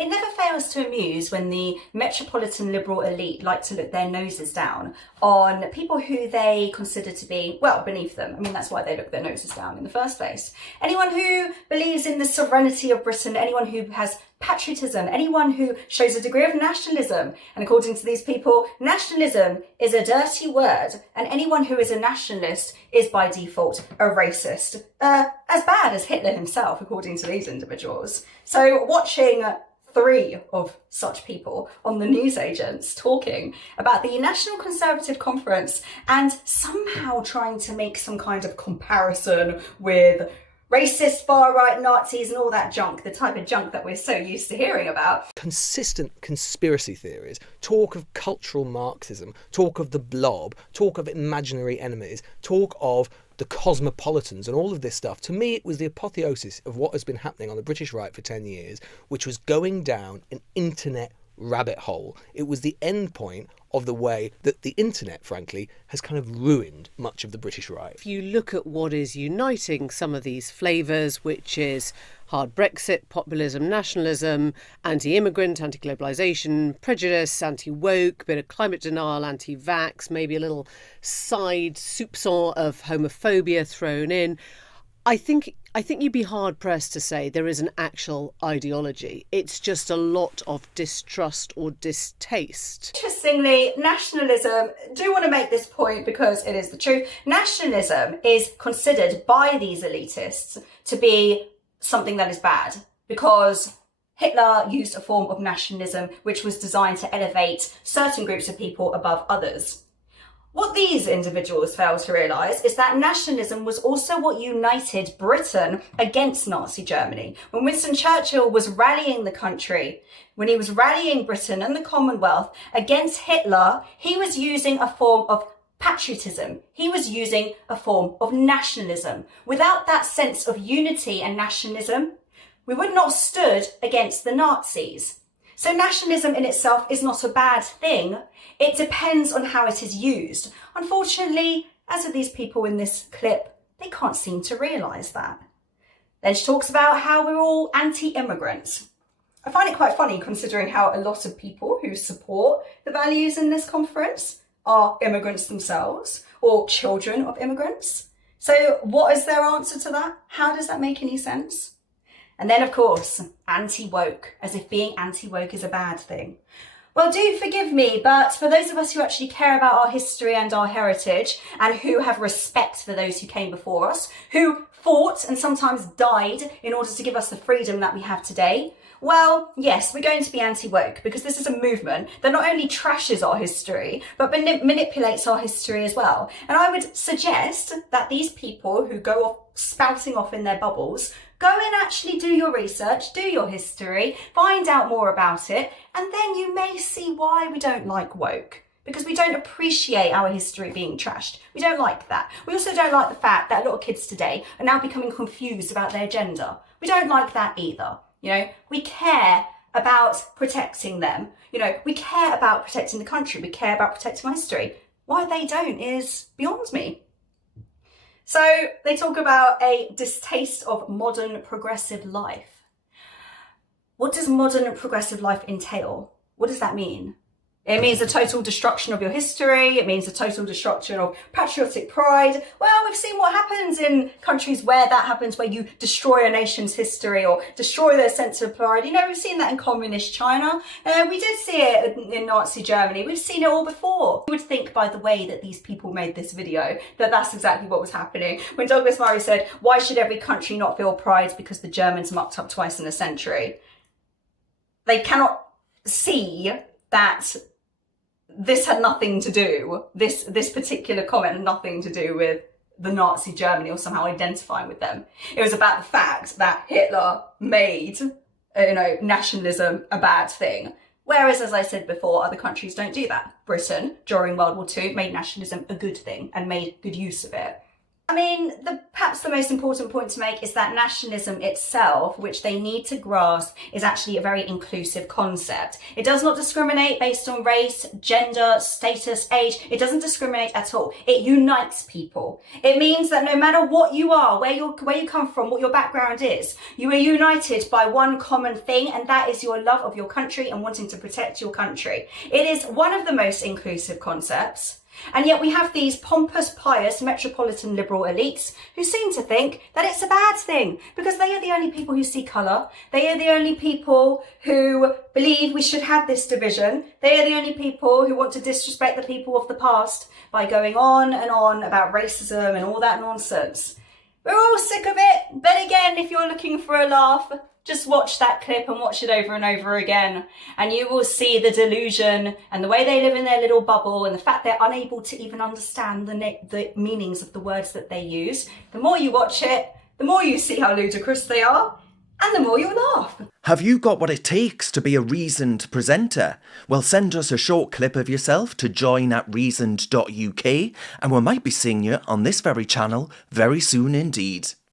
It never fails to amuse when the metropolitan liberal elite like to look their noses down on people who they consider to be, well, beneath them. I mean, that's why they look their noses down in the first place. Anyone who believes in the sovereignty of Britain, anyone who has patriotism, anyone who shows a degree of nationalism. And according to these people, nationalism is a dirty word, and anyone who is a nationalist is by default a racist. As bad as Hitler himself, according to these individuals. So watching three of such people on the newsagents talking about the National Conservative Conference and somehow trying to make some kind of comparison with racist, far-right Nazis and all that junk, the type of junk that we're so used to hearing about. Consistent conspiracy theories, talk of cultural Marxism, talk of the blob, talk of imaginary enemies, talk of the cosmopolitans and all of this stuff. To me, it was the apotheosis of what has been happening on the British right for 10 years, which was going down an internet rabbit hole. It was the end point of the way that the internet, frankly, has kind of ruined much of the British right. If you look at what is uniting some of these flavours, which is hard Brexit, populism, nationalism, anti-immigrant, anti-globalisation, prejudice, anti-woke, bit of climate denial, anti-vax, maybe a little side soupçon of homophobia thrown in, I think you'd be hard-pressed to say there is an actual ideology. It's just a lot of distrust or distaste. Interestingly, nationalism, do want to make this point because it is the truth. Nationalism is considered by these elitists to be something that is bad because Hitler used a form of nationalism which was designed to elevate certain groups of people above others. What these individuals fail to realise is that nationalism was also what united Britain against Nazi Germany. When Winston Churchill was rallying the country, when he was rallying Britain and the Commonwealth against Hitler, he was using a form of patriotism. He was using a form of nationalism. Without that sense of unity and nationalism, we would not have stood against the Nazis. So nationalism in itself is not a bad thing. It depends on how it is used. Unfortunately, as with these people in this clip, they can't seem to realise that. Then she talks about how we're all anti-immigrants. I find it quite funny considering how a lot of people who support the values in this conference are immigrants themselves or children of immigrants. So what is their answer to that? How does that make any sense? And then, of course, anti-woke, as if being anti-woke is a bad thing. Well, do forgive me, but for those of us who actually care about our history and our heritage and who have respect for those who came before us, who fought and sometimes died in order to give us the freedom that we have today, well, yes, we're going to be anti-woke because this is a movement that not only trashes our history, but manipulates our history as well. And I would suggest that these people who go off spouting off in their bubbles, go and actually do your research, do your history, find out more about it, and then you may see why we don't like woke. Because we don't appreciate our history being trashed. We don't like that. We also don't like the fact that a lot of kids today are now becoming confused about their gender. We don't like that either. You know, we care about protecting them. You know, we care about protecting the country. We care about protecting our history. Why they don't is beyond me. So they talk about a distaste of modern progressive life. What does modern progressive life entail? What does that mean? It means the total destruction of your history. It means the total destruction of patriotic pride. Well, we've seen what happens in countries where that happens, where you destroy a nation's history or destroy their sense of pride. You know, we've seen that in communist China. We did see it in Nazi Germany. We've seen it all before. You would think by the way that these people made this video that that's exactly what was happening. When Douglas Murray said, why should every country not feel pride because the Germans mucked up twice in a century? They cannot see that this had nothing to do, this particular comment had nothing to do with the Nazi Germany or somehow identifying with them. It was about the fact that Hitler made, nationalism a bad thing. Whereas, as I said before, other countries don't do that. Britain, during World War II, made nationalism a good thing and made good use of it. I mean, perhaps the most important point to make is that nationalism itself, which they need to grasp, is actually a very inclusive concept. It does not discriminate based on race, gender, status, age. It doesn't discriminate at all. It unites people. It means that no matter what you are, where you come from, what your background is, you are united by one common thing, and that is your love of your country and wanting to protect your country. It is one of the most inclusive concepts. And yet we have these pompous, pious, metropolitan liberal elites who seem to think that it's a bad thing because they are the only people who see colour. They are the only people who believe we should have this division. They are the only people who want to disrespect the people of the past by going on and on about racism and all that nonsense. We're all sick of it. But again, if you're looking for a laugh, just watch that clip and watch it over and over again, and you will see the delusion and the way they live in their little bubble and the fact they're unable to even understand the meanings of the words that they use. The more you watch it, the more you see how ludicrous they are, and the more you'll laugh. Have you got what it takes to be a reasoned presenter? Well, send us a short clip of yourself to join@reasoned.uk, and we might be seeing you on this very channel very soon indeed.